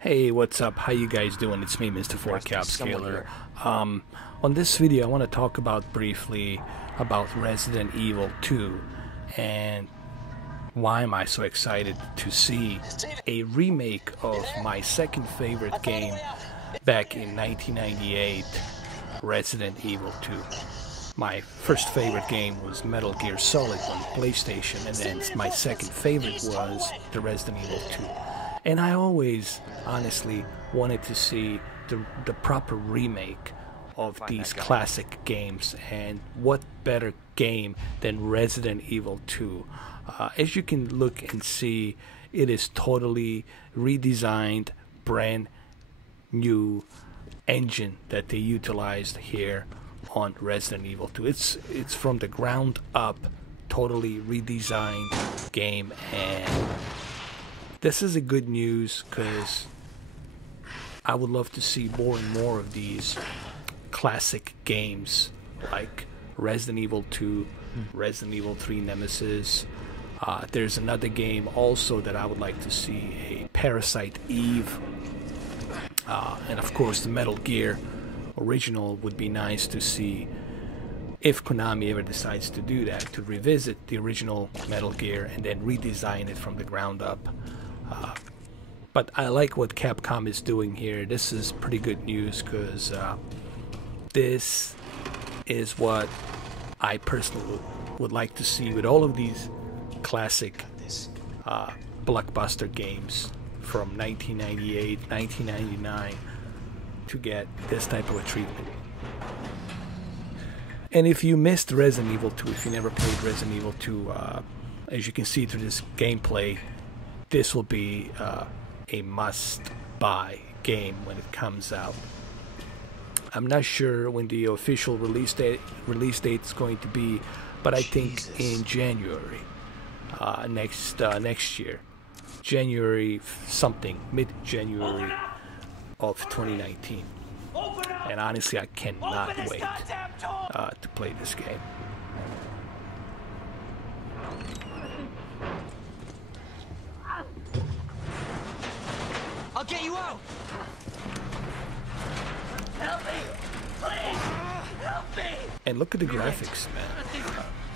Hey, what's up? How you guys doing? It's me, Mr. 4Cap Scaler. On this video, I want to talk about briefly about Resident Evil 2 and why am I so excited to see a remake of my second favorite game back in 1998, Resident Evil 2. My first favorite game was Metal Gear Solid on PlayStation, and then my second favorite was the Resident Evil 2. And I always, honestly, wanted to see the proper remake of these classic games, and what better game than Resident Evil 2. As you can look and see, it is totally redesigned, brand new engine that they utilized here on Resident Evil 2. It's from the ground up, totally redesigned game, and this is a good news because I would love to see more and more of these classic games like Resident Evil 2, Resident Evil 3 Nemesis. There's another game also that I would like to see, a Parasite Eve, and of course the Metal Gear original would be nice to see if Konami ever decides to do that, to revisit the original Metal Gear and then redesign it from the ground up. But I like what Capcom is doing here. This is pretty good news because this is what I personally would like to see with all of these classic blockbuster games from 1998, 1999, to get this type of a treatment. And if you missed Resident Evil 2, if you never played Resident Evil 2, as you can see through this gameplay, this will be a must-buy game when it comes out. I'm not sure when the official release date is going to be, but I think in January next year, January something, mid-January of 2019. And honestly, I cannot wait to play this game. I'll get you out! Help me! Please! Help me! And look at the graphics, man.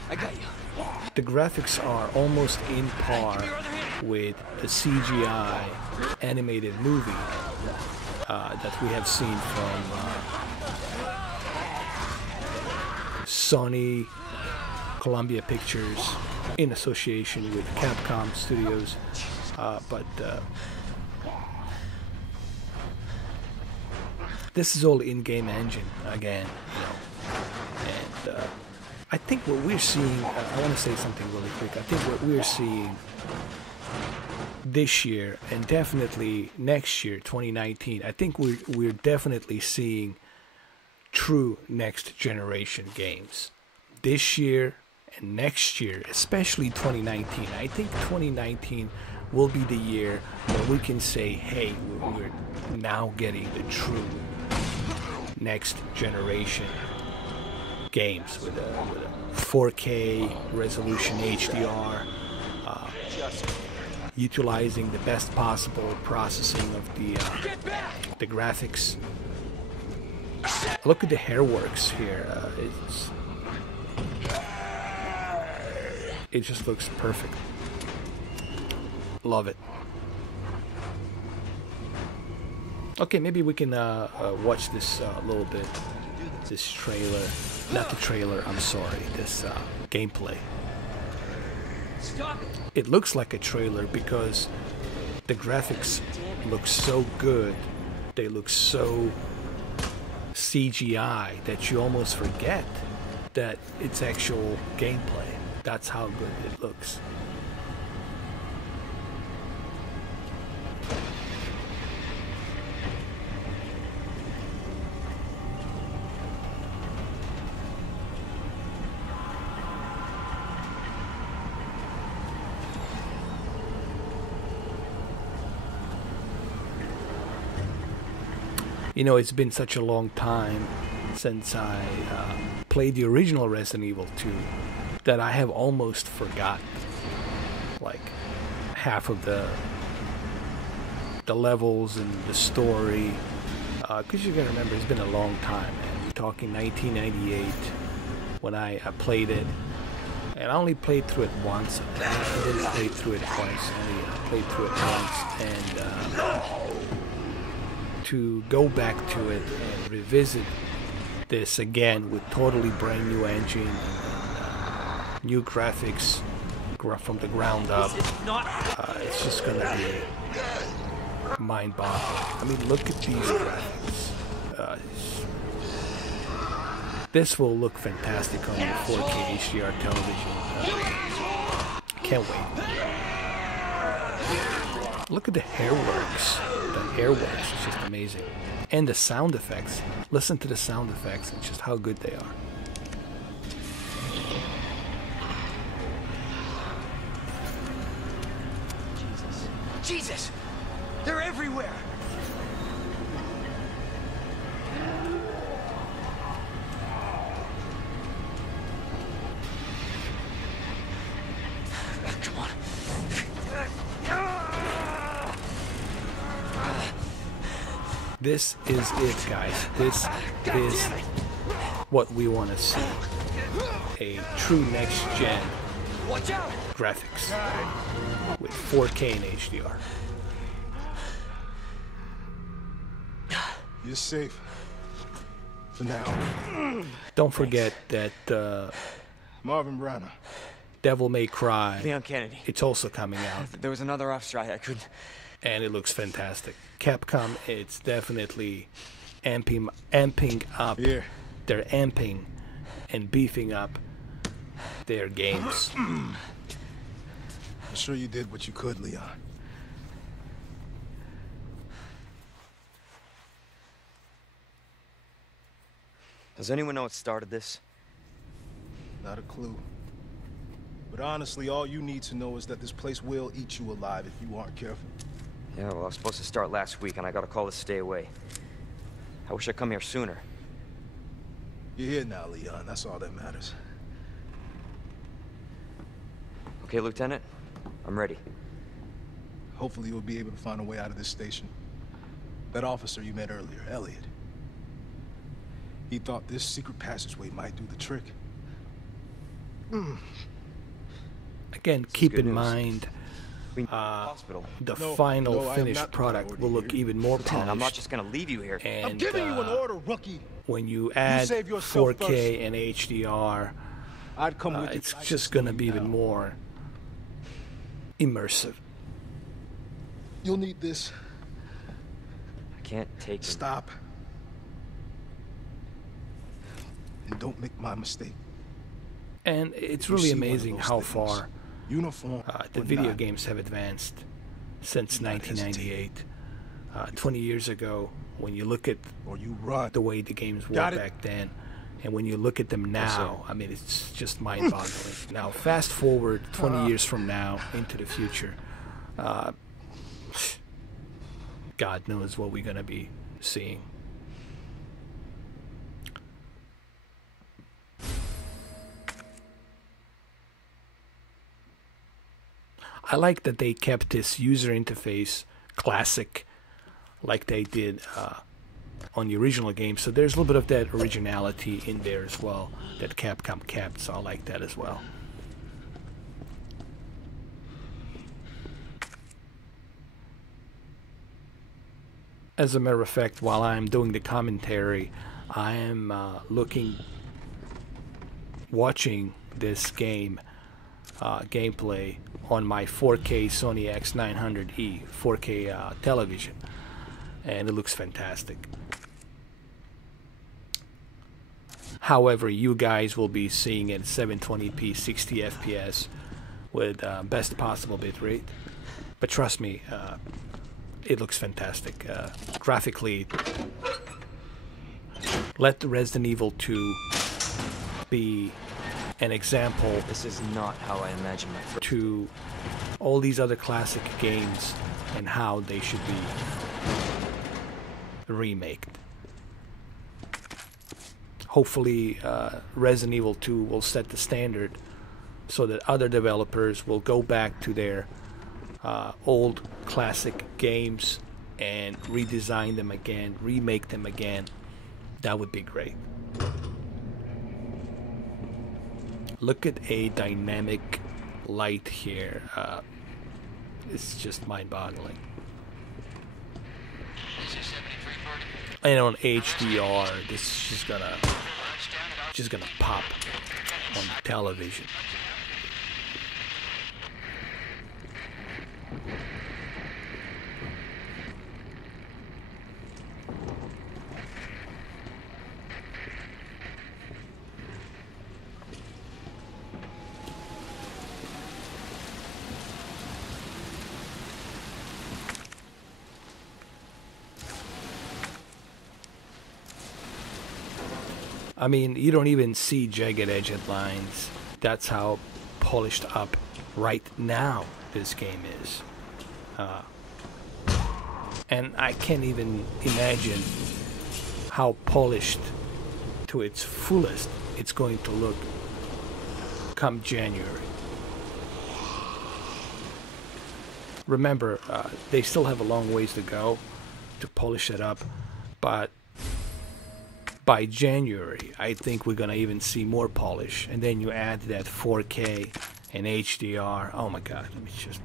I got you. The graphics are almost in par with the CGI animated movie that we have seen from Sony Columbia Pictures in association with Capcom Studios. This is all in-game engine again, you know, and I think what we're seeing, I want to say something really quick. I think what we're seeing this year and definitely next year, 2019, I think we're definitely seeing true next generation games. This year and next year, especially 2019. I think 2019 will be the year where we can say, hey, we're now getting the true next generation games with a 4K resolution HDR, utilizing the best possible processing of the graphics. Look at the hairworks here. It just looks perfect. Love it. Okay, maybe we can watch this a little bit. This trailer, not the trailer, I'm sorry, this gameplay. It looks like a trailer because the graphics look so good. They look so CGI that you almost forget that it's actual gameplay. That's how good it looks. You know, it's been such a long time since I played the original Resident Evil 2 that I have almost forgot like half of the the levels and the story. Because you gotta remember, it's been a long time, man. We're talking 1998 when I played it. And I only played through it once. I didn't play through it twice. I only played through it once. And to go back to it and revisit this again with totally brand new engine and new graphics from the ground up, it's just gonna be mind-boggling. I mean, look at these graphics. This will look fantastic on your 4K HDR television. Can't wait. Look at the hairworks. The hairworks is just amazing. And the sound effects. Listen to the sound effects and just how good they are. Jesus! They're everywhere! Come on. This is it, guys. This is what we want to see. A true next-gen graphics with 4K and HDR. You're safe. For now. Don't forget that Marvin Branagh. Devil May Cry. Leon Kennedy. It's also coming out. There was another off strike. I couldn't. And it looks fantastic. Capcom, it's definitely amping up. Yeah. They're amping and beefing up their games. I'm sure you did what you could, Leon. Does anyone know what started this? Not a clue. But honestly, all you need to know is that this place will eat you alive if you aren't careful. Yeah, well, I was supposed to start last week, and I got a call to stay away. I wish I'd come here sooner. You're here now, Leon. That's all that matters. Okay, Lieutenant? I'm ready. Hopefully you'll be able to find a way out of this station. That officer you met earlier, Elliot. He thought this secret passageway might do the trick. Again, keep in mind, Hospital. the final finished product will look even more Lieutenant, I'm not polished. just gonna leave you here. And I'm giving you an order, rookie. when you add save yourself 4K and HDR, I'd come with you. it's just gonna be even more immersive. You'll need this. I can't take him. Stop. And don't make my mistake. And it's If you really see one of amazing those how things, far uniform the or video not, games have advanced since do not 1998. 20 years ago, when you look at or you run. the way the games were Got it? back then, and when you look at them Yes, sir. now, I mean, it's just mind-boggling. Now, fast forward 20 years from now into the future, God knows what we're going to be seeing. I like that they kept this user interface classic like they did on the original game. So there's a little bit of that originality in there as well that Capcom kept. So I like that as well. As a matter of fact, while I'm doing the commentary, I am watching this game gameplay on my 4K Sony X900E 4K television, and it looks fantastic. However, you guys will be seeing it 720p 60 FPS with best possible bitrate, but trust me, it looks fantastic. Graphically, let the Resident Evil 2 be an example This is not how I imagined my first. to all these other classic games and how they should be remaked. Hopefully, Resident Evil 2 will set the standard so that other developers will go back to their old classic games and redesign them again, remake them again, that would be great. Look at a dynamic light here. It's just mind-boggling. And on HDR, this is just gonna pop on the television. I mean, you don't even see jagged edged lines. That's how polished up right now this game is. And I can't even imagine how polished to its fullest it's going to look come January. Remember, they still have a long ways to go to polish it up, but by January, I think we're gonna even see more polish, and then you add that 4K and HDR. Oh my God, it's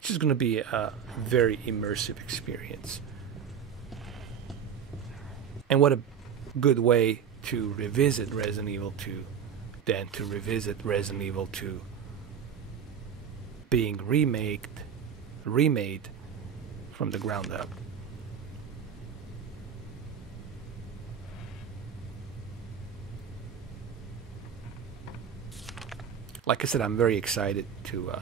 just gonna be a very immersive experience. And what a good way to revisit Resident Evil 2 than to revisit Resident Evil 2 being remade from the ground up. Like I said, I'm very excited to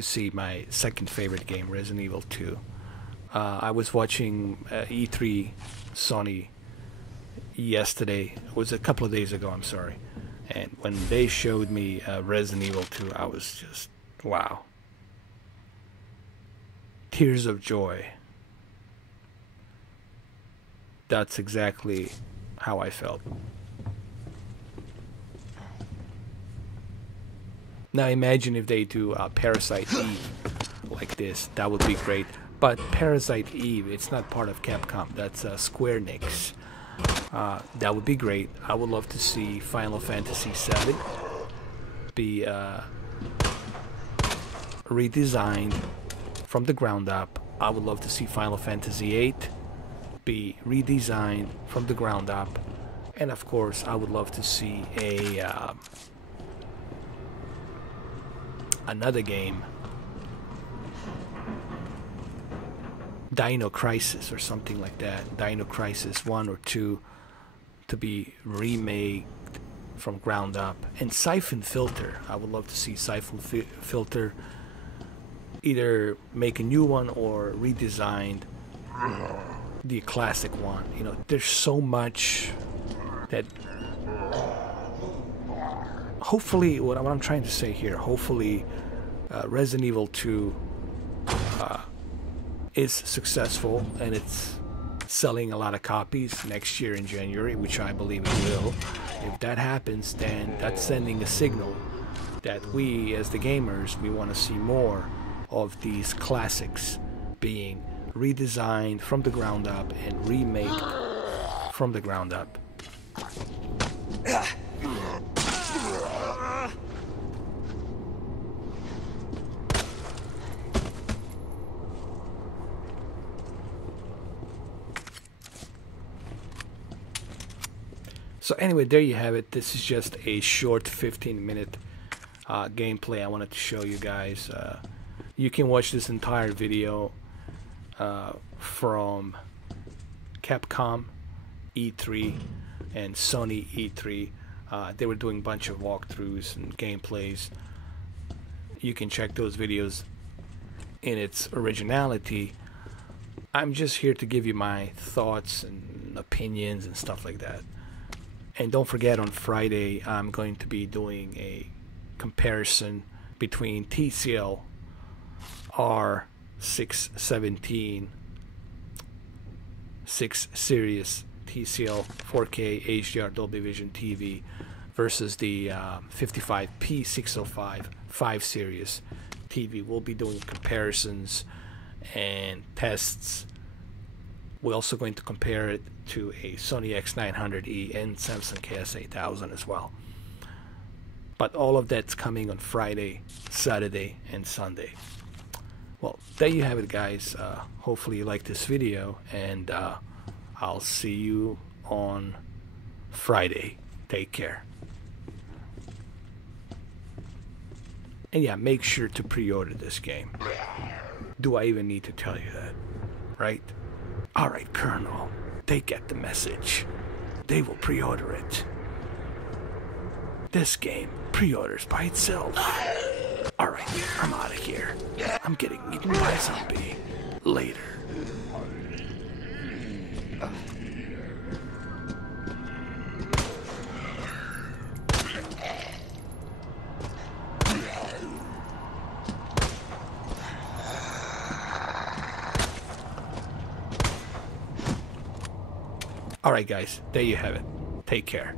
see my second favorite game, Resident Evil 2. I was watching E3 Sony yesterday. It was a couple of days ago, I'm sorry. And when they showed me Resident Evil 2, I was just, wow. Tears of joy. That's exactly how I felt. Now imagine if they do Parasite Eve like this. That would be great. But Parasite Eve, it's not part of Capcom. That's Square Enix. That would be great. I would love to see Final Fantasy VII be redesigned from the ground up. I would love to see Final Fantasy VIII be redesigned from the ground up. And of course, I would love to see another game, Dino Crisis or something like that, Dino Crisis 1 or 2, to be remade from ground up. And Siphon Filter, I would love to see Siphon Filter either make a new one or redesigned the classic one. You know, there's so much that hopefully, what I'm trying to say here, hopefully Resident Evil 2 is successful and it's selling a lot of copies next year in January, which I believe it will. If that happens, then that's sending a signal that we, as the gamers, we want to see more of these classics being redesigned from the ground up and remade from the ground up. So anyway, there you have it. This is just a short 15-minute gameplay I wanted to show you guys. You can watch this entire video from Capcom E3 and Sony E3. They were doing a bunch of walkthroughs and gameplays. You can check those videos in its originality. I'm just here to give you my thoughts and opinions and stuff like that. And don't forget, on Friday I'm going to be doing a comparison between TCL R617 6 Series TCL 4K HDR Dolby Vision TV versus the 55P605 5 Series TV. We'll be doing comparisons and tests. We're also going to compare it to a Sony X900E and Samsung KS8000 as well. But all of that's coming on Friday, Saturday, and Sunday. Well, there you have it, guys. Hopefully you like this video, and I'll see you on Friday. Take care. And yeah, make sure to pre-order this game. Do I even need to tell you that? Right? Alright, Colonel. They get the message. They will pre-order it. This game pre-orders by itself. Alright, I'm out of here. I'm getting eaten by a zombie. Later. Alright guys, there you have it. Take care.